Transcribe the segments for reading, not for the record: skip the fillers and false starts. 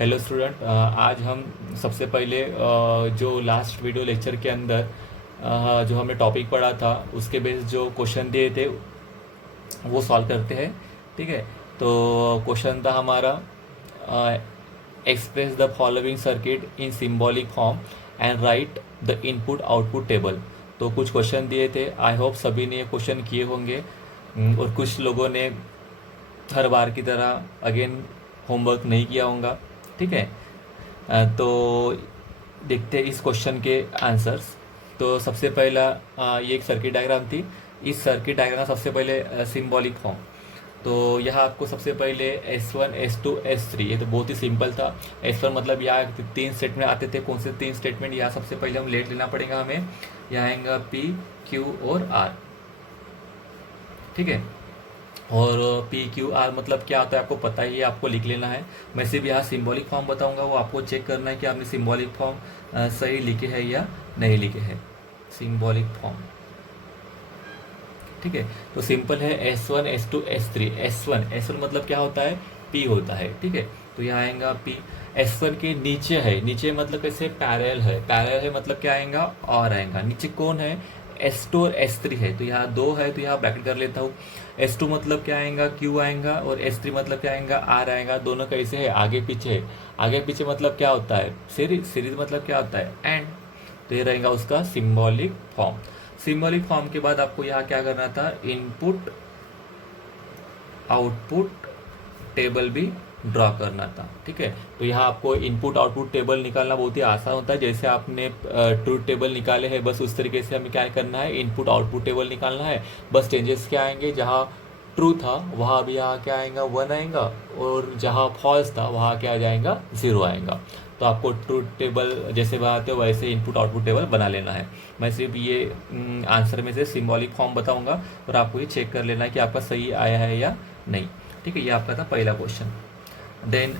Hello student, आज हम सबसे पहले जो लास्ट वीडियो लेक्चर के अंदर जो हमने टॉपिक पढ़ा था उसके बेस जो क्वेश्चन दिए थे वो सॉल्व करते हैं। ठीक है, तो क्वेश्चन था हमारा express the following circuit in symbolic form and right the input output table. तो कुछ क्वेश्चन दिए थे, आई होप सभी ने ये क्वेश्चन किए होंगे। और कुछ लोगों ने हर बार की तरह अगेन होमवर्क नहीं किया होगा। ठीक है, तो देखते हैं इस क्वेश्चन के आंसर्स। तो सबसे पहला ये एक सर्किट डायग्राम थी। इस सर्किट डायग्राम का सबसे पहले सिंबॉलिक फॉर्म। तो यहाँ आपको सबसे पहले S1 S2 S3, ये तो बहुत ही सिंपल था। S1 मतलब यहाँ तीन स्टेटमेंट आते थे। कौन से तीन स्टेटमेंट? यहाँ सबसे पहले हम लेट लेना पड़ेगा हमें। यहाँ आएगा P Q और R। ठीक है, और पी क्यू आर मतलब क्या होता है आपको पता ही है, आपको लिख लेना है। मैं सिर्फ यहाँ सिंबॉलिक फॉर्म बताऊंगा, वो आपको चेक करना है कि आपने सिंबॉलिक फॉर्म सही लिखे है या नहीं लिखे है। सिंबॉलिक फॉर्म, ठीक है। तो सिंपल है S1 S2 S3। S1 मतलब क्या होता है? P होता है। ठीक है, तो यहाँ आएगा P। S1 के नीचे है, नीचे मतलब कैसे? पैरेलल है। पैरेलल है मतलब क्या आएगा? और आएगा। नीचे कौन है? S2 और S3 है। तो यहाँ दो है, तो यहाँ ब्रैकेट कर लेता हूँ। S2 मतलब क्या आएगा? Q आएगा। और S3 मतलब क्या आएगा? R आएगा। दोनों कैसे है? आगे पीछे है। आगे पीछे मतलब क्या होता है? सीरीज। सीरीज मतलब क्या होता है? एंड। तो ये रहेगा उसका सिंबॉलिक फॉर्म। सिंबॉलिक फॉर्म के बाद आपको यहाँ क्या करना था? इनपुट आउटपुट टेबल भी ड्रॉ करना था। ठीक है, तो यहाँ आपको इनपुट आउटपुट टेबल निकालना बहुत ही आसान होता है। जैसे आपने ट्रूथ टेबल निकाले हैं, बस उस तरीके से हमें क्या करना है? इनपुट आउटपुट टेबल निकालना है। बस चेंजेस क्या आएंगे? जहाँ ट्रू था वहाँ भी यहाँ क्या आएगा? 1 आएगा। और जहाँ फॉल्स था वहाँ क्या आ जाएगा? 0 आएगा। तो आपको ट्रूथ टेबल जैसे बनाते हो वैसे इनपुट आउटपुट टेबल बना लेना है। मैं सिर्फ ये आंसर में से सिंबॉलिक फॉर्म बताऊंगा और आपको ये चेक कर लेना है कि आपका सही आया है या नहीं। ठीक है, ये आपका था पहला क्वेश्चन। देन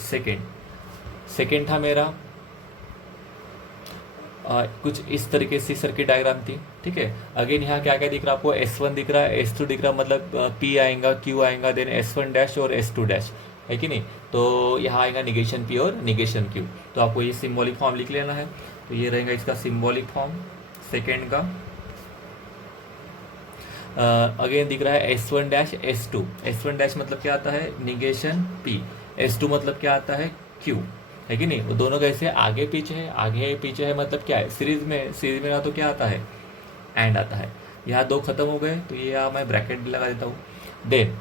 सेकेंड था मेरा कुछ इस तरीके से सर्किट डायग्राम थी। ठीक है, अगेन यहाँ क्या क्या दिख रहा है आपको? S1 दिख रहा है, S2 दिख रहा है, मतलब P आएगा, Q आएगा, देन S1 डैश और S2 डैश, है कि नहीं? तो यहाँ आएगा निगेशन P और निगेशन Q। तो आपको ये सिंबॉलिक फॉर्म लिख लेना है। तो ये रहेगा इसका सिंबॉलिक फॉर्म सेकेंड का। अगेन दिख रहा है S1 dash S2। S1 dash मतलब क्या आता है? Negation P। S2 मतलब क्या आता है? Q, है कि नहीं? वो दोनों कैसे आगे पीछे है? आगे पीछे है मतलब क्या है? सीरीज में। सीरीज में ना तो क्या आता है? एंड आता है। यहाँ दो खत्म हो गए, तो ये यहाँ मैं ब्रैकेट लगा देता हूँ। देन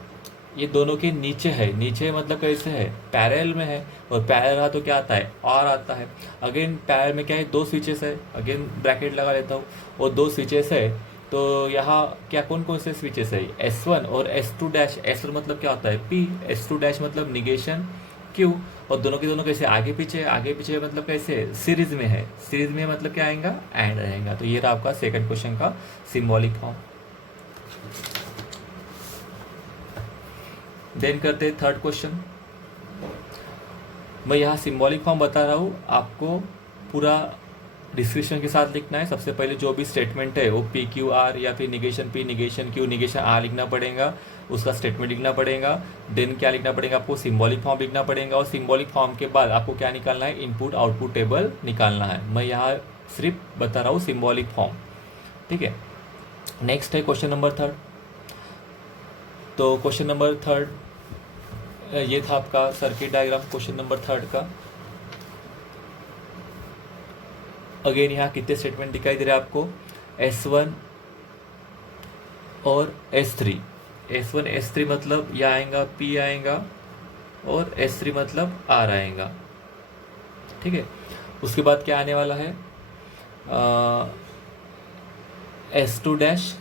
ये दोनों के नीचे है। नीचे मतलब कैसे है? पैरेलल में है। और पैरेलल रहा तो क्या आता है? और आता है। अगेन पैरेलल में क्या है? दो स्विचेस है। अगेन ब्रैकेट लगा लेता हूँ। और दो स्विचेस है, तो यहाँ क्या कौन कौन से स्विचेस है? S1 और S2 डैश। S1 मतलब क्या होता है? P। S2 डैश मतलब निगेशन Q। और दोनों के दोनों कैसे आगे पीछे? आगे पीछे मतलब कैसे? सीरीज में है। सीरीज में मतलब क्या आएगा? एंड रहेगा। तो ये रहा आपका सेकंड क्वेश्चन का सिंबॉलिक फॉर्म। देन करते हैं थर्ड क्वेश्चन। मैं यहाँ सिंबॉलिक फॉर्म बता रहा हूँ, आपको पूरा डिस्क्रिप्शन के साथ लिखना है। सबसे पहले जो भी स्टेटमेंट है वो पी क्यू आर या फिर negation P negation Q negation R लिखना पड़ेगा, उसका स्टेटमेंट लिखना पड़ेगा। देन क्या लिखना पड़ेगा आपको? सिंबॉलिक फॉर्म लिखना पड़ेगा। और सिंबॉलिक फॉर्म के बाद आपको क्या निकालना है? इनपुट आउटपुट टेबल निकालना है। मैं यहाँ सिर्फ बता रहा हूँ सिंबॉलिक फॉर्म। ठीक है, नेक्स्ट है क्वेश्चन नंबर थर्ड। तो क्वेश्चन नंबर थर्ड ये था आपका circuit diagram question number third का। अगेन यहाँ कितने स्टेटमेंट दिखाई दे रहे हैं आपको? S1 और S3। S1 S3 मतलब यह आएगा P आएगा और S3 मतलब R आएगा। ठीक है, उसके बाद क्या आने वाला है? S2 डैश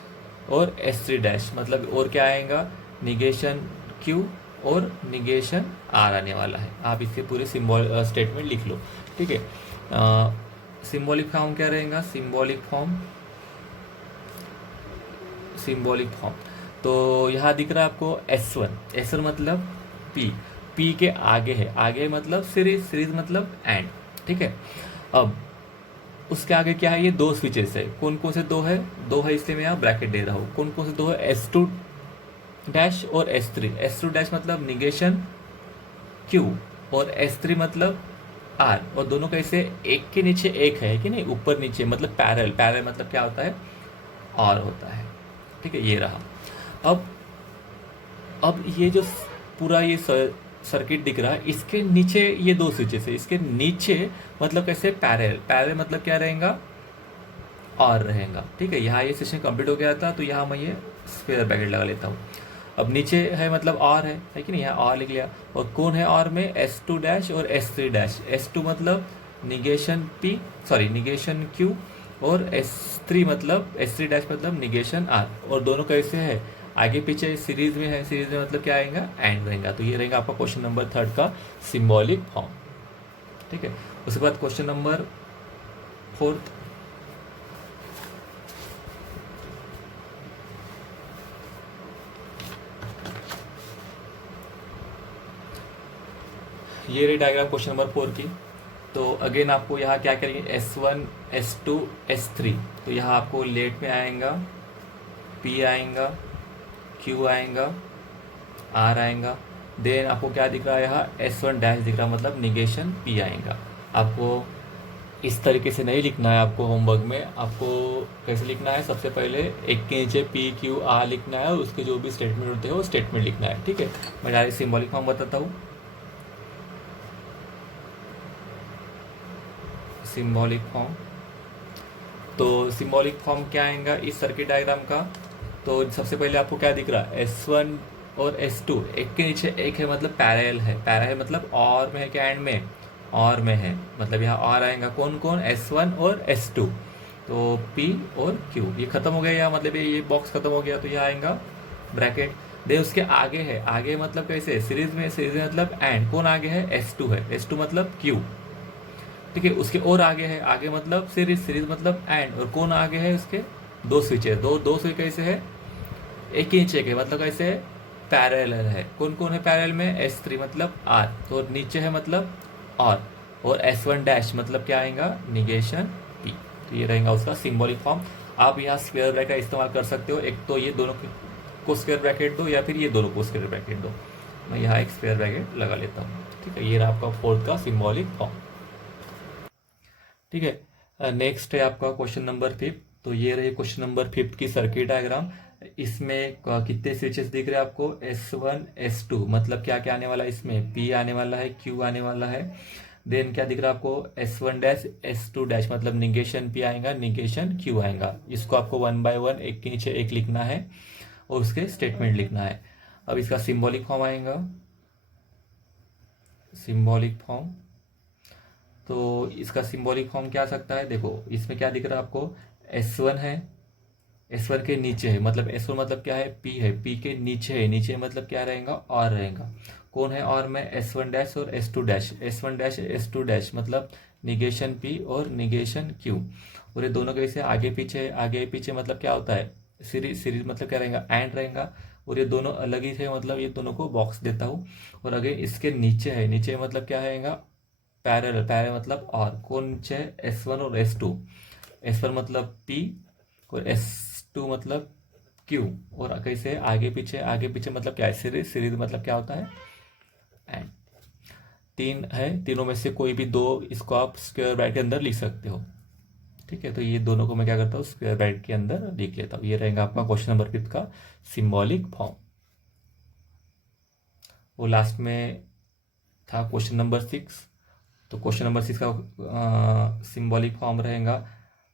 और S3 डैश मतलब और क्या आएगा? निगेशन Q और निगेशन R आने वाला है। आप इसके पूरे सिंबल स्टेटमेंट लिख लो। ठीक है, सिंबॉलिक फॉर्म क्या रहेगा? सिंबॉलिक फॉर्म तो यहाँ दिख रहा है आपको S1 मतलब P के आगे है। आगे मतलब सीरीज मतलब एंड। ठीक है, अब उसके आगे क्या है? ये दो स्विचेस है। कौन कौन से दो है? दो है, इसलिए मैं यहाँ ब्रैकेट दे रहा हूँ। कौन कौन से दो है? S2 डैश और S3 डैश मतलब निगेशन Q और S3 मतलब R, और दोनों कैसे एक के नीचे एक है कि नहीं, ऊपर नीचे मतलब पैरेलल, पैरेलल मतलब क्या होता है, R होता है। ठीक है, ये रहा। अब ये जो पूरा ये सर्किट दिख रहा है, इसके नीचे ये दो स्विचेस है, इसके नीचे मतलब कैसे पैरेलल, पैरेलल मतलब क्या रहेगा, और रहेगा। ठीक है, यहाँ ये सेशन कंप्लीट हो गया था, तो यहाँ मैं ये स्क्वायर ब्रैकेट लगा लेता हूँ। अब नीचे है मतलब आर है कि नहीं, यहाँ आर लिख लिया। और कौन है आर में, S2 डैश और S3 डैश। S2 मतलब negation P, sorry negation Q, और S3 मतलब S3 डैश मतलब निगेशन R। और दोनों कैसे है, आगे पीछे सीरीज में है, सीरीज में मतलब क्या आएगा, एंड रहेगा। तो ये रहेगा आपका क्वेश्चन नंबर 3 का सिंबॉलिक फॉर्म। ठीक है, उसके बाद क्वेश्चन नंबर 4। ये रही डायग्राम क्वेश्चन नंबर 4 की। तो अगेन आपको यहाँ क्या करेंगे, S1 S2 S3। तो यहाँ आपको लेट में आएगा, P आएगा, Q आएगा, R आएगा। देन आपको क्या दिख रहा है, यहाँ S1 डैश दिख रहा है, मतलब निगेशन P आएगा। आपको इस तरीके से नहीं लिखना है, आपको होमवर्क में आपको कैसे लिखना है, सबसे पहले एक के नीचे P Q R लिखना है, और उसके जो भी स्टेटमेंट होते हैं वो स्टेटमेंट लिखना है। ठीक है, मैं डायरेक्ट सिंबॉलिक फॉर्म बताता हूँ। सिंबॉलिक फॉर्म, तो सिंबॉलिक फॉर्म क्या आएगा इस सर्किट डायग्राम का। तो सबसे पहले आपको क्या दिख रहा है, S1 और S2 एक के नीचे एक है, मतलब पैरेलल है। पैरेलल मतलब और में है क्या, एंड में, और में है, मतलब यहाँ और आएगा कौन कौन, S1 और S2। तो P और Q ये खत्म हो गया, यहाँ मतलब ये बॉक्स खत्म हो गया, तो यहाँ आएगा ब्रैकेट। दे उसके आगे है, आगे मतलब कैसे, सीरीज में, सीरीज में मतलब एंड, कौन आगे है, S2 है, S2 मतलब Q। ठीक है, उसके और आगे है, आगे मतलब सीरीज, सीरीज मतलब एंड, और कौन आगे है उसके, दो स्विच है, दो दो स्विच कैसे है, एक ही नीचे के, मतलब कैसे है, पैरेलल है। कौन कौन है पैरेलल में, S3 मतलब R, तो नीचे है मतलब और S1 डैश मतलब क्या आएगा, निगेशन P। तो ये रहेगा उसका सिंबॉलिक फॉर्म। आप यहाँ स्क्वायर ब्रैकेट का इस्तेमाल कर सकते हो, एक तो ये दोनों को स्क्वायर ब्रैकेट दो, या फिर ये दोनों को स्क्वायर ब्रैकेट दो। मैं यहाँ एक स्क्वायर ब्रैकेट लगा लेता हूँ। ठीक है, ये रहा आपका 4th का सिंबॉलिक फॉर्म। ठीक है, नेक्स्ट है आपका क्वेश्चन नंबर 5। तो ये रही क्वेश्चन नंबर 5 की सर्किट डायग्राम। इसमें कितने स्विचेस दिख रहे हैं आपको, S1 S2 मतलब क्या क्या आने वाला है इसमें, P आने वाला है, Q आने वाला है। देन क्या दिख रहा है आपको, S1 डैश S2 डैश मतलब निगेशन P आएगा, निगेशन Q आएगा। इसको आपको 1 बाय 1 एक के नीचे एक लिखना है, और उसके स्टेटमेंट लिखना है। अब इसका सिंबॉलिक फॉर्म आएगा, सिंबॉलिक फॉर्म। तो इसका सिंबॉलिक फॉर्म क्या आ सकता है, देखो इसमें क्या दिख रहा है आपको, S1 है, S1 के नीचे है, मतलब S1 मतलब क्या है, P है, P के नीचे है, नीचे मतलब क्या रहेगा, और रहेगा। कौन है और में, S1 डैश और S2 dash, S1 dash S2 dash मतलब निगेशन P और निगेशन Q। और ये दोनों कैसे आगे पीछे, आगे पीछे मतलब क्या होता है, सीरीज, सीरीज मतलब क्या रहेगा, एंड रहेगा। और ये दोनों अलग ही थे, मतलब ये दोनों को बॉक्स देता हूँ। और अगेन इसके नीचे है, नीचे मतलब क्या रहेगा, पैरेलल, पैरेलल मतलब और, कौन नीचे है, S1 और S2। S1 मतलब P और S2 मतलब Q। और कैसे आगे पीछे, आगे पीछे मतलब क्या है, सीरीज, सीरीज मतलब क्या होता है, एंड। तीन है, तीनों में से कोई भी दो इसको आप स्क्वायर ब्रैकेट के अंदर लिख सकते हो। ठीक है, तो ये दोनों को मैं क्या करता हूँ, स्क्वायर ब्रैकेट के अंदर लिख लेता हूँ। ये रहेगा आपका क्वेश्चन नंबर 5 का सिंबॉलिक फॉर्म। वो लास्ट में था क्वेश्चन नंबर 6। तो क्वेश्चन नंबर 6 का सिंबॉलिक फॉर्म रहेगा,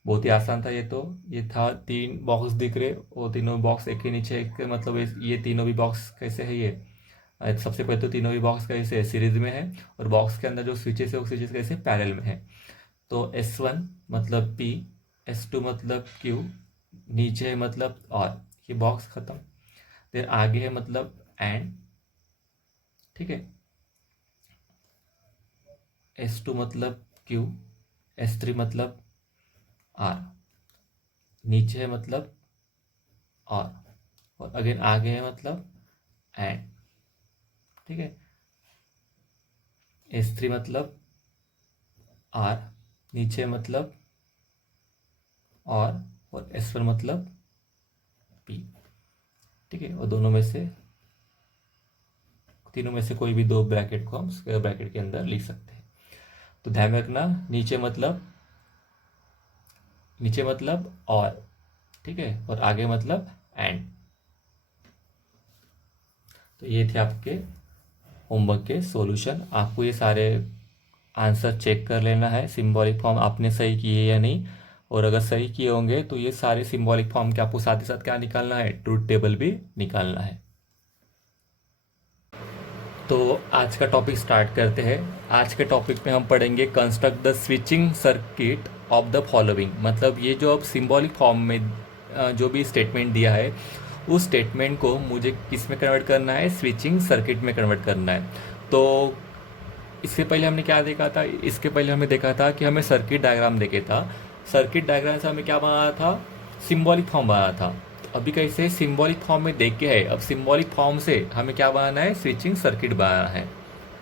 बहुत ही आसान था ये। तो ये था, तीन बॉक्स दिख रहे, वो तीनों बॉक्स एक के नीचे एक, मतलब ये तीनों भी बॉक्स कैसे है ये, सबसे पहले तो तीनों भी बॉक्स कैसे है, सीरीज में है। और बॉक्स के अंदर जो स्विचेस है वो स्विचेस कैसे पैरेलल में है। तो S1 मतलब P, S2 मतलब Q, नीचे है मतलब और, ये बॉक्स खत्म। फिर आगे है मतलब एंड। ठीक है, S2 मतलब Q, S3 मतलब R, नीचे है मतलब और अगेन आगे है मतलब एंड। ठीक है, S3 मतलब R, नीचे मतलब और S1 मतलब P। ठीक है, और दोनों में से तीनों में से कोई भी दो ब्रैकेट को हम स्क्वायर ब्रैकेट के अंदर लिख सकते हैं। तो ध्यान में रखना, नीचे मतलब और, ठीक है, और आगे मतलब एंड। तो ये थे आपके होमवर्क के सॉल्यूशन। आपको ये सारे आंसर चेक कर लेना है, सिंबॉलिक फॉर्म आपने सही किए या नहीं, और अगर सही किए होंगे तो ये सारे सिंबॉलिक फॉर्म के आपको साथ ही साथ क्या निकालना है, ट्रूथ टेबल भी निकालना है। तो आज का टॉपिक स्टार्ट करते हैं। आज के टॉपिक में हम पढ़ेंगे construct the switching circuit of the following. मतलब ये जो अब सिंबॉलिक फॉर्म में जो भी स्टेटमेंट दिया है, उस स्टेटमेंट को मुझे किस में कन्वर्ट करना है, स्विचिंग सर्किट में कन्वर्ट करना है। तो इससे पहले हमने क्या देखा था, इसके पहले हमने देखा था कि हमें सर्किट डायग्राम देखे था। सर्किट डायग्राम से हमें क्या बनाना था, सिंबॉलिक फॉर्म बनाना था। तो अभी कैसे सिंबॉलिक फॉर्म में देख के है, अब सिंबॉलिक फॉर्म से हमें क्या बनाना है, स्विचिंग सर्किट बनाना है।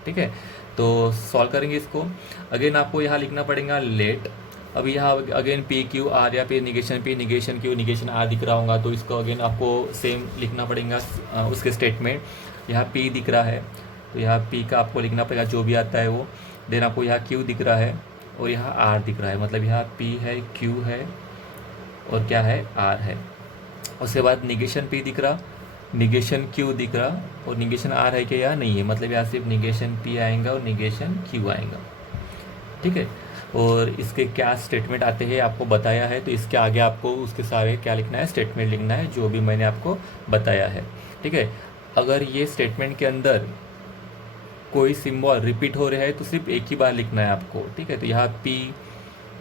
ठीक है, तो सॉल्व करेंगे इसको। अगेन आपको यहाँ लिखना पड़ेगा लेट। अभी यहाँ अगेन पी क्यू आर या फिर negation P negation Q negation R दिख रहा होगा, तो इसको अगेन आपको सेम लिखना पड़ेगा उसके स्टेटमेंट। यहाँ पी दिख रहा है तो यहाँ पी का आपको लिखना पड़ेगा जो भी आता है वो। देन आपको यहाँ क्यू दिख रहा है और यहाँ आर दिख रहा है, मतलब यहाँ पी है, क्यू है और क्या है, आर है। उसके बाद निगेशन पी दिख रहा, निगेशन क्यू दिख रहा और निगेशन आर है क्या, यहाँ नहीं है, मतलब यहाँ सिर्फ निगेशन पी आएगा और निगेशन क्यू आएगा। ठीक है, और इसके क्या स्टेटमेंट आते हैं आपको बताया है, तो इसके आगे आपको उसके सारे क्या लिखना है, स्टेटमेंट लिखना है जो भी मैंने आपको बताया है। ठीक है, अगर ये स्टेटमेंट के अंदर कोई सिंबल रिपीट हो रहा है तो सिर्फ एक ही बार लिखना है आपको। ठीक है, तो यहाँ पी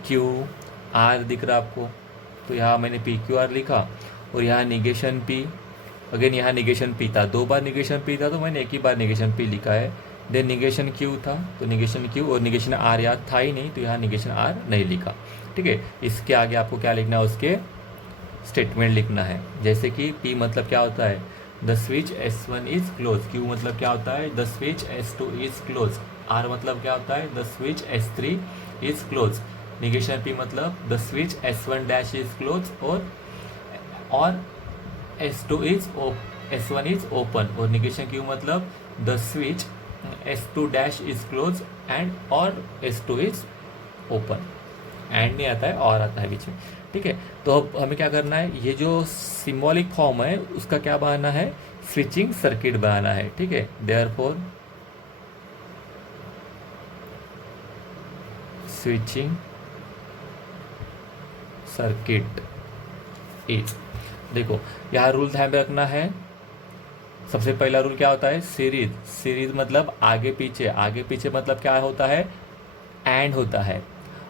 क्यू आर दिख रहा आपको, तो यहाँ मैंने पी क्यू आर लिखा। और यहाँ निगेशन पी, अगेन यहाँ निगेशन पी था, दो बार निगेशन पी था तो मैंने एक ही बार निगेशन पी लिखा है। देन निगेशन क्यू था तो निगेशन क्यू, और निगेशन आर याद था ही नहीं तो यहाँ निगेशन आर नहीं लिखा। ठीक है, इसके आगे आपको क्या लिखना है, उसके स्टेटमेंट लिखना है। जैसे कि पी मतलब क्या होता है, the switch S1 is close. Q मतलब क्या होता है, the switch S2 is close. R मतलब क्या होता है, the switch S3 is close. Negation P मतलब the switch S1 dash is close और S2 is S1 is open. और निगेशन क्यू मतलब the switch S2 dash is close and और S2 is open. And नहीं आता है, और आता है बीच में। ठीक है, तो अब हमें क्या करना है, ये जो सिंबॉलिक फॉर्म है उसका क्या बनाना है, स्विचिंग सर्किट बनाना है। ठीक है, देयरफॉर स्विचिंग सर्किट इज, देखो यहाँ रूल ध्यान में रखना है। सबसे पहला रूल क्या होता है, सीरीज। सीरीज मतलब आगे पीछे, आगे पीछे मतलब क्या होता है, एंड होता है।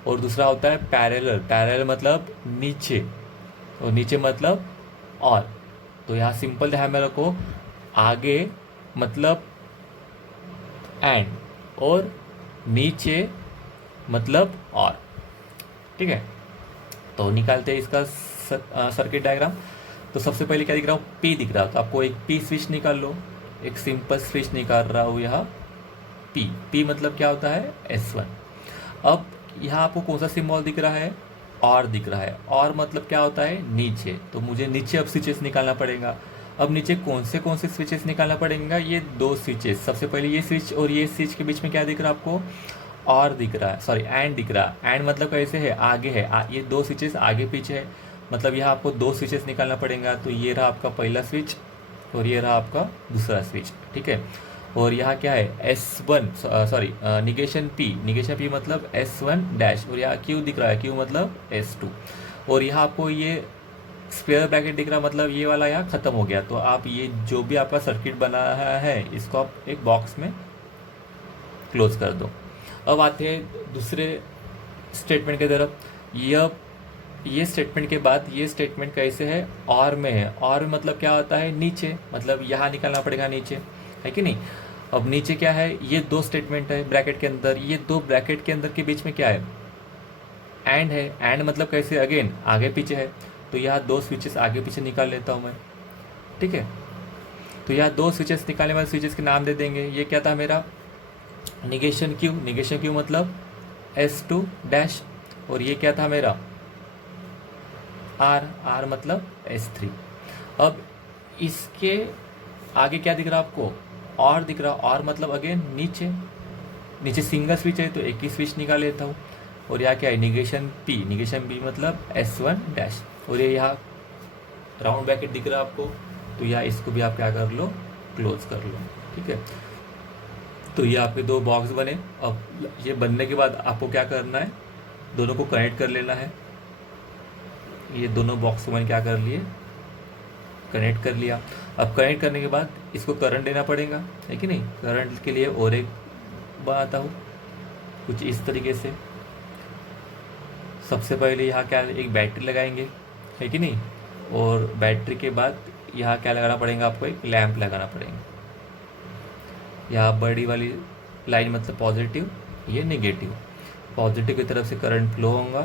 और दूसरा होता है पैरेलल। पैरेलल मतलब नीचे, और नीचे मतलब और। तो यहाँ सिंपल ध्यान में रखो, आगे मतलब एंड और नीचे मतलब और। ठीक है, तो निकालते हैं इसका सर्किट डायग्राम। तो सबसे पहले क्या दिख रहा हूँ, पी दिख रहा है, तो आपको एक पी स्विच निकाल लो। एक सिंपल स्विच निकाल रहा हूँ यहाँ पी। पी मतलब क्या होता है, S1। अब यहाँ आपको कौन सा सिंबल दिख रहा है, और दिख रहा है। और मतलब क्या होता है, नीचे। तो मुझे नीचे अब स्विचेस निकालना पड़ेगा। अब नीचे कौन से स्विचेस निकालना पड़ेगा, ये दो स्विचेस। सबसे पहले ये स्विच और ये स्विच के बीच में क्या दिख रहा है आपको, और दिख रहा है, सॉरी एंड दिख रहा है। एंड मतलब कैसे है, आगे है, ये दो स्विचेस आगे पीछे है, मतलब यहाँ आपको दो स्विचेस निकालना पड़ेगा। तो ये रहा आपका पहला स्विच और ये रहा आपका दूसरा स्विच। ठीक है, और यहाँ क्या है, S1 सॉरी निगेशन पी मतलब S1 डैश, और यहाँ क्यू दिख रहा है, क्यू मतलब S2। और यहाँ आपको ये स्क्वायर ब्रैकेट दिख रहा है, मतलब ये वाला यहाँ ख़त्म हो गया। तो आप ये जो भी आपका सर्किट बना है इसको आप एक बॉक्स में क्लोज कर दो। अब आते हैं दूसरे स्टेटमेंट की तरफ। ये स्टेटमेंट के बाद ये स्टेटमेंट कैसे है, और में है। और में मतलब क्या होता है, नीचे, मतलब यहाँ निकालना पड़ेगा नीचे, है कि नहीं। अब नीचे क्या है, ये दो स्टेटमेंट है ब्रैकेट के अंदर, ये दो ब्रैकेट के अंदर के बीच में क्या है, एंड है। एंड मतलब कैसे, अगेन आगे पीछे है। तो यहाँ दो स्विचेस आगे पीछे निकाल लेता हूँ मैं। ठीक है, तो यहाँ दो स्विचेस निकालने वाले स्विचेस के नाम दे देंगे। ये क्या था मेरा, निगेशन क्यू। निगेशन क्यू मतलब S2 डैश, और ये क्या था मेरा, आर मतलब S3। अब इसके आगे क्या दिख रहा है आपको, और दिख रहा, और मतलब अगेन नीचे, नीचे सिंगल स्विच है तो एक ही स्विच निकाल लेता हूँ। और यहाँ क्या है, निगेशन पी, निगेशन पी मतलब S1 डैश। और ये यहाँ राउंड ब्रैकेट दिख रहा है आपको, तो यहाँ इसको भी आप क्या कर लो, क्लोज कर लो। ठीक है, तो ये आपके दो बॉक्स बने। अब ये बनने के बाद आपको क्या करना है, दोनों को कनेक्ट कर लेना है। ये दोनों बॉक्स को मैंने क्या कर लिए, कनेक्ट कर लिया। अब कनेक्ट करने के बाद इसको करंट देना पड़ेगा, है कि नहीं। करंट के लिए और एक बनाता हूँ कुछ इस तरीके से। सबसे पहले यहाँ क्या, एक बैटरी लगाएंगे, है कि नहीं। और बैटरी के बाद यहाँ क्या लगाना पड़ेगा आपको, एक लैंप लगाना पड़ेगा। यहाँ बड़ी वाली लाइन मतलब पॉजिटिव, ये नेगेटिव। पॉजिटिव की तरफ से करंट फ्लो होगा,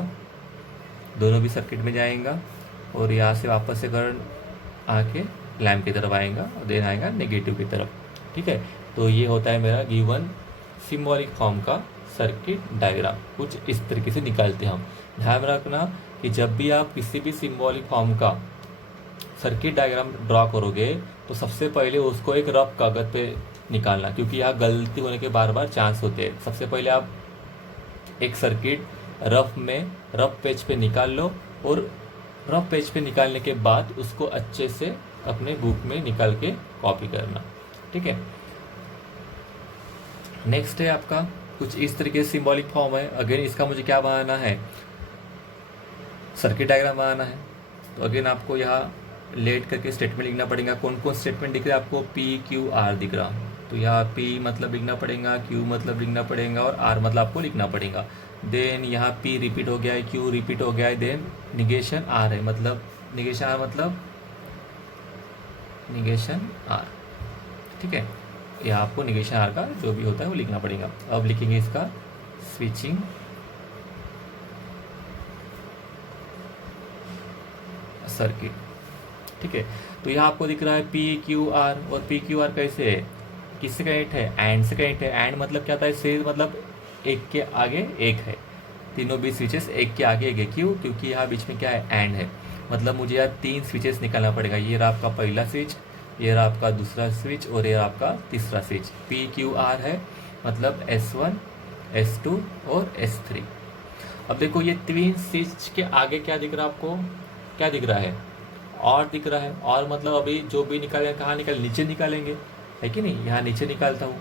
दोनों भी सर्किट में जाएगा। और यहाँ से वापस से करंट आके लैंप की तरफ आएगा और देन आएगा नेगेटिव की तरफ। ठीक है, तो ये होता है मेरा गिवन सिम्बॉलिक फॉर्म का सर्किट डायग्राम। कुछ इस तरीके से निकालते हैं हम। ध्यान रखना कि जब भी आप किसी भी सिम्बॉलिक फॉर्म का सर्किट डायग्राम ड्रॉ करोगे तो सबसे पहले उसको एक रफ कागज पे निकालना, क्योंकि यहाँ गलती होने के बार बार चांस होते हैं। सबसे पहले आप एक सर्किट रफ पेज पे निकाल लो, और रफ पेज पे निकालने के बाद उसको अच्छे से अपने बुक में निकाल के कॉपी करना। ठीक है, नेक्स्ट है आपका कुछ इस तरीके से सिंबॉलिक फॉर्म है। अगेन इसका मुझे क्या बनाना है, सर्किट डायग्राम बनाना है। तो अगेन आपको यहाँ लेट करके स्टेटमेंट लिखना पड़ेगा। कौन कौन स्टेटमेंट दिख रहा है आपको, PQR दिख रहा, तो यहाँ P मतलब लिखना पड़ेगा, Q मतलब लिखना पड़ेगा, और R मतलब आपको लिखना पड़ेगा। देन यहाँ P रिपीट हो गया है, Q रिपीट हो गया है, देन निगेशन R है, मतलब निगेशन R मतलब निगेशन R। ठीक है, यहाँ आपको निगेशन R का जो भी होता है वो लिखना पड़ेगा। अब लिखेंगे इसका स्विचिंग सर्किट। ठीक है, तो यहाँ आपको दिख रहा है PQR, और PQR कैसे है, किससे कनेक्ट है, एंड से कनेक्ट है। एंड मतलब क्या था, से मतलब एक के आगे एक है, तीनों भी स्विचेस एक के आगे एक है। क्यों, क्योंकि यहाँ बीच में क्या है, एंड है। मतलब मुझे यहाँ 3 स्विचेस निकालना पड़ेगा। ये रहा आपका पहला स्विच, ये रहा आपका दूसरा स्विच, और ये रहा आपका तीसरा स्विच। PQR है मतलब S1, S2 और S3। अब देखो ये 3 स्विच के आगे क्या दिख रहा है आपको, क्या दिख रहा है, और दिख रहा है। और मतलब अभी जो भी निकालेंगे कहाँ निकाल, नीचे निकालेंगे, है कि नहीं। यहाँ नीचे निकालता हूँ,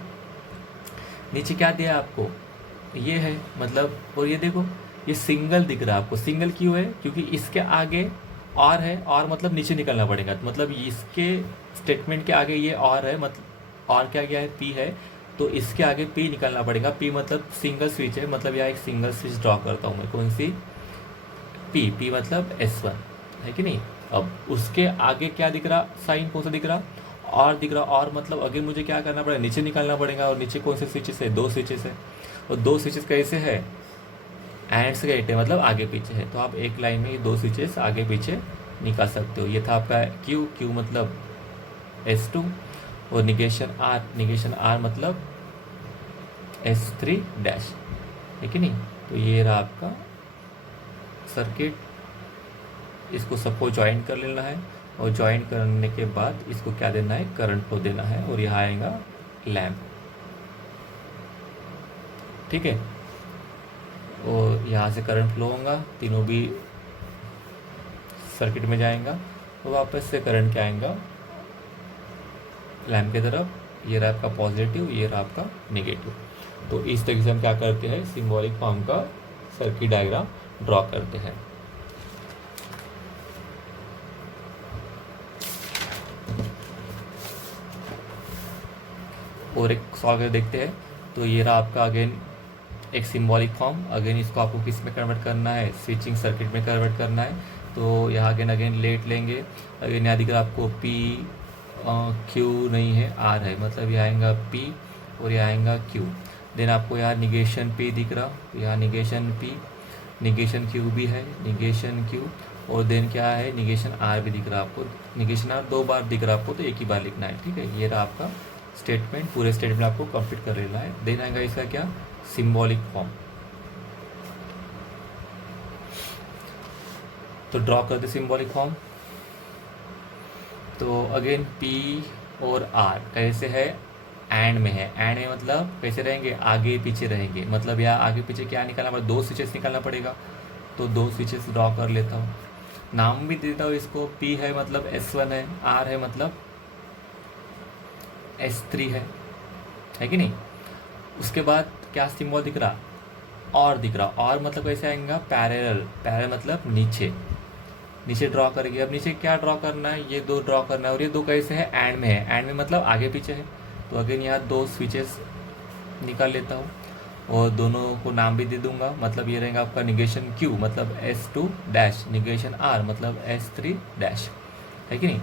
नीचे क्या दिया आपको, ये है मतलब। और ये देखो ये सिंगल दिख रहा है आपको। सिंगल क्यों है, क्योंकि इसके आगे और है, और मतलब नीचे निकलना पड़ेगा। मतलब इसके स्टेटमेंट के आगे ये और है, मतलब और क्या गया है, P है, तो इसके आगे P निकालना पड़ेगा। P मतलब सिंगल स्विच है, मतलब यहाँ एक सिंगल स्विच ड्रॉ करता हूँ मैं। कौन सी, P मतलब S1, है कि नहीं। अब उसके आगे क्या दिख रहा, साइन कौन सा दिख रहा, और दिख रहा। और मतलब अगेन मुझे क्या करना पड़ेगा, नीचे निकालना पड़ेगा। और नीचे कौन से स्विचेस है, 2 स्विचेस है। और 2 स्विचेस कैसे है, एंड से कनेक्ट है, मतलब आगे पीछे है। तो आप एक लाइन में ये 2 स्विचेस आगे पीछे निकाल सकते हो। ये था आपका Q मतलब S2, और निगेशन R मतलब S3 डैश, है कि नहीं। तो ये रहा आपका सर्किट। इसको सबको ज्वाइन कर लेना है, और ज्वाइन करने के बाद इसको क्या देना है, करंट को देना है। और यहाँ आएगा लैम्प। ठीक है, और यहाँ से करंट फ्लो होगा, तीनों भी सर्किट में जाएगा, तो वापस से करंट क्या आएगा, लैम्प की तरफ। ये रहा आपका पॉजिटिव, ये रहा आपका नेगेटिव। तो इस तरीके से हम क्या करते हैं, सिंबॉलिक फॉर्म का सर्किट डायग्राम ड्रॉ करते हैं। और एक सॉल्व देखते हैं। तो ये रहा आपका अगेन एक सिंबॉलिक फॉर्म। अगेन इसको आपको किस में कन्वर्ट करना है, स्विचिंग सर्किट में कन्वर्ट करना है। तो यहाँ अगेन लेट लेंगे। अगेन यहाँ दिख रहा है आपको P Q नहीं है, R है, मतलब ये आएगा P और ये आएगा Q। देन आपको यहाँ निगेशन P दिख रहा, तो यहाँ निगेशन P, निगेशन Q भी है, निगेशन Q, और देन क्या है, निगेशन R भी दिख रहा है आपको। निगेशन R 2 बार दिख रहा है आपको, तो एक ही बार लिखना है। ठीक है, ये रहा आपका स्टेटमेंट। पूरे स्टेटमेंट आपको कंप्लीट कर लेना है। देन आएगा इसका क्या, सिंबॉलिक फॉर्म। तो ड्रॉ करते सिंबॉलिक फॉर्म। तो अगेन P और R कैसे है, एंड में है। एंड में मतलब कैसे रहेंगे, आगे पीछे रहेंगे। मतलब यहाँ आगे पीछे क्या निकालना पड़ेगा, दो स्विचेस निकालना पड़ेगा। तो दो स्विचेस ड्रॉ कर लेता हूँ, नाम भी देता हूँ इसको। P है मतलब S1 है, R है मतलब S3 है कि नहीं। उसके बाद क्या सिंबल दिख रहा, और दिख रहा। और मतलब कैसे आएगा, पैरेलल। पैरेलल मतलब नीचे, नीचे ड्रॉ करेंगे। अब नीचे क्या ड्रॉ करना है, ये दो ड्रॉ करना है। और ये दो कैसे है, एंड में है। एंड में मतलब आगे पीछे है। तो अगेन यहाँ दो स्विचेस निकाल लेता हूँ और दोनों को नाम भी दे दूंगा। मतलब ये रहेगा आपका निगेशन Q मतलब S2 डैश, निगेशन R मतलब S3 डैश, है कि नहीं।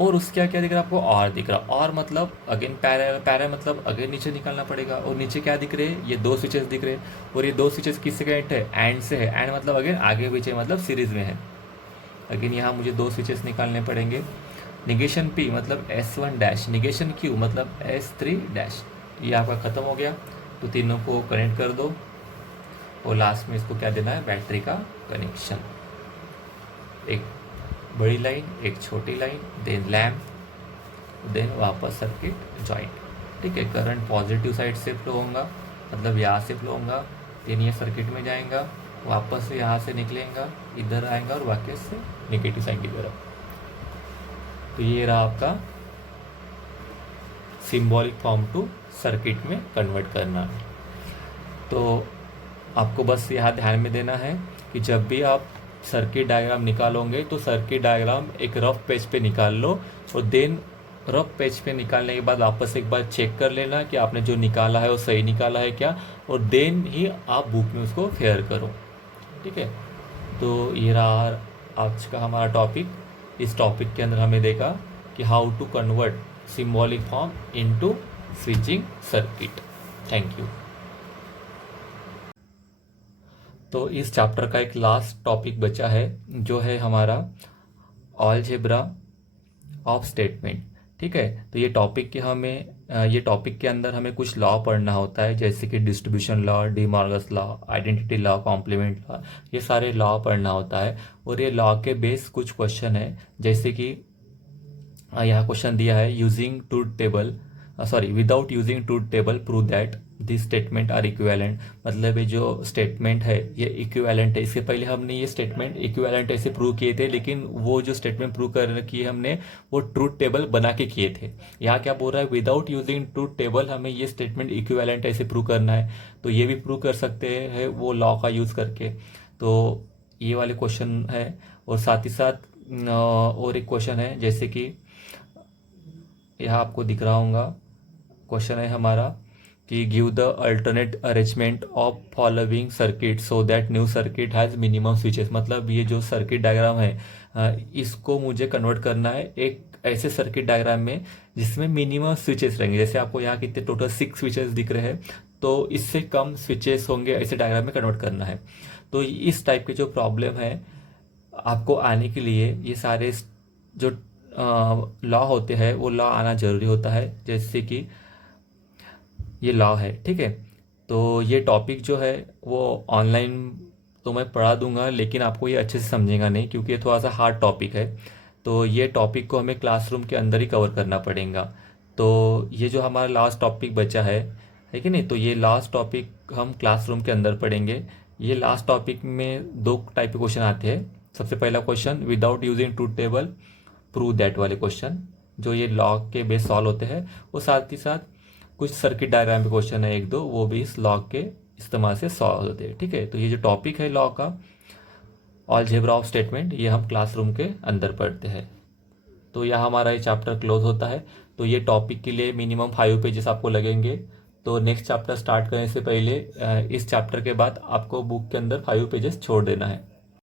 और उसके क्या दिख रहा है आपको, और दिख रहा। और मतलब अगेन पैरेलल, पैरेलल मतलब अगेन नीचे निकालना पड़ेगा। और नीचे क्या दिख रहे हैं, ये दो स्विचेस दिख रहे हैं। और ये दो स्विचेस किससे कनेक्ट है, एंड से है। एंड मतलब अगेन आगे पीछे मतलब सीरीज में है। अगेन यहाँ मुझे दो स्विचेस निकालने पड़ेंगे। निगेशन P मतलब S1 डैश, निगेशन Q मतलब S3 डैश। ये आपका ख़त्म हो गया। तो तीनों को कनेक्ट कर दो और लास्ट में इसको क्या देना है, बैटरी का कनेक्शन। एक बड़ी लाइन, एक छोटी लाइन, देन लैम्प, देन वापस सर्किट जॉइंट। ठीक है, करंट पॉजिटिव साइड से फ्लो होगा, मतलब यहाँ से फ्लो होगा। देन ये सर्किट में जाएगा, वापस से यहाँ से निकलेगा, इधर आएगा और वापस से नेगेटिव साइन की तरफ। तो ये रहा आपका सिंबॉलिक फॉर्म टू सर्किट में कन्वर्ट करना। तो आपको बस यहाँ ध्यान में देना है कि जब भी आप सर्किट डायग्राम निकालोगे तो सर्किट डायग्राम एक रफ पेज पे निकाल लो। और देन रफ पेज पे निकालने के बाद वापस एक बार चेक कर लेना कि आपने जो निकाला है वो सही निकाला है क्या, और देन ही आप बुक में उसको फेयर करो। ठीक है, तो ये रहा आज का हमारा टॉपिक। इस टॉपिक के अंदर हमें देखा कि how to convert symbolic form into switching circuit. Thank you. तो इस चैप्टर का एक लास्ट टॉपिक बचा है जो है हमारा अलजेब्रा ऑफ स्टेटमेंट। ठीक है, तो ये टॉपिक के अंदर हमें कुछ लॉ पढ़ना होता है, जैसे कि distribution law, De Morgan's law, identity law, complement law. ये सारे लॉ पढ़ना होता है। और ये लॉ के बेस कुछ क्वेश्चन है, जैसे कि यहाँ क्वेश्चन दिया है, using truth table without using truth table prove that this statement are equivalent. मतलब ये जो स्टेटमेंट है ये इक्विवेलेंट है। इससे पहले हमने ये स्टेटमेंट इक्विवेलेंट ऐसे प्रूव किए थे, लेकिन वो जो स्टेटमेंट प्रूव कर किए हमने वो ट्रूथ टेबल बना के किए थे। यहाँ क्या बोल रहा है, विदाउट यूजिंग ट्रूथ टेबल हमें ये स्टेटमेंट इक्विवेलेंट ऐसे प्रूव करना है। तो ये भी प्रूव कर सकते हैं वो लॉ का यूज़ करके। तो ये वाले क्वेश्चन है। और साथ ही साथ और एक क्वेश्चन है, जैसे कि यहाँ आपको दिख रहा होगा, क्वेश्चन है हमारा कि give the alternate arrangement of following circuit so that new circuit has minimum switches. मतलब ये जो सर्किट डायग्राम है इसको मुझे कन्वर्ट करना है एक ऐसे सर्किट डायग्राम में जिसमें मिनिमम स्विचेस रहेंगे। जैसे आपको यहाँ कितने टोटल 6 स्विचेस दिख रहे हैं, तो इससे कम स्विचेस होंगे ऐसे डायग्राम में कन्वर्ट करना है। तो इस टाइप के जो प्रॉब्लम है आपको आने के लिए ये सारे जो लॉ होते हैं वो लॉ आना जरूरी होता है। जैसे कि ये लॉ है, ठीक है। तो ये टॉपिक जो है वो ऑनलाइन तो मैं पढ़ा दूंगा, लेकिन आपको ये अच्छे से समझेगा नहीं, क्योंकि ये थोड़ा सा हार्ड टॉपिक है। तो ये टॉपिक को हमें क्लासरूम के अंदर ही कवर करना पड़ेगा। तो ये जो हमारा लास्ट टॉपिक बचा है कि नहीं, तो ये लास्ट टॉपिक हम क्लासरूम के अंदर पढ़ेंगे। ये लास्ट टॉपिक में 2 टाइप के क्वेश्चन आते हैं। सबसे पहला question without using truth table prove that वाले क्वेश्चन, जो ये लॉ के बेस सॉल्व होते हैं। और साथ ही साथ कुछ सर्किट डायग्राम के क्वेश्चन है 1-2, वो भी इस लॉ के इस्तेमाल से सॉल्व होते हैं। ठीक है, तो ये जो टॉपिक है लॉ का अलजेब्रा ऑफ स्टेटमेंट, ये हम क्लासरूम के अंदर पढ़ते हैं। तो यहाँ हमारा ये चैप्टर क्लोज होता है। तो ये टॉपिक के लिए मिनिमम 5 पेजेस आपको लगेंगे। तो नेक्स्ट चैप्टर स्टार्ट करने से पहले इस चैप्टर के बाद आपको बुक के अंदर 5 पेजेस छोड़ देना है।